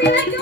பிள்ளைக்கு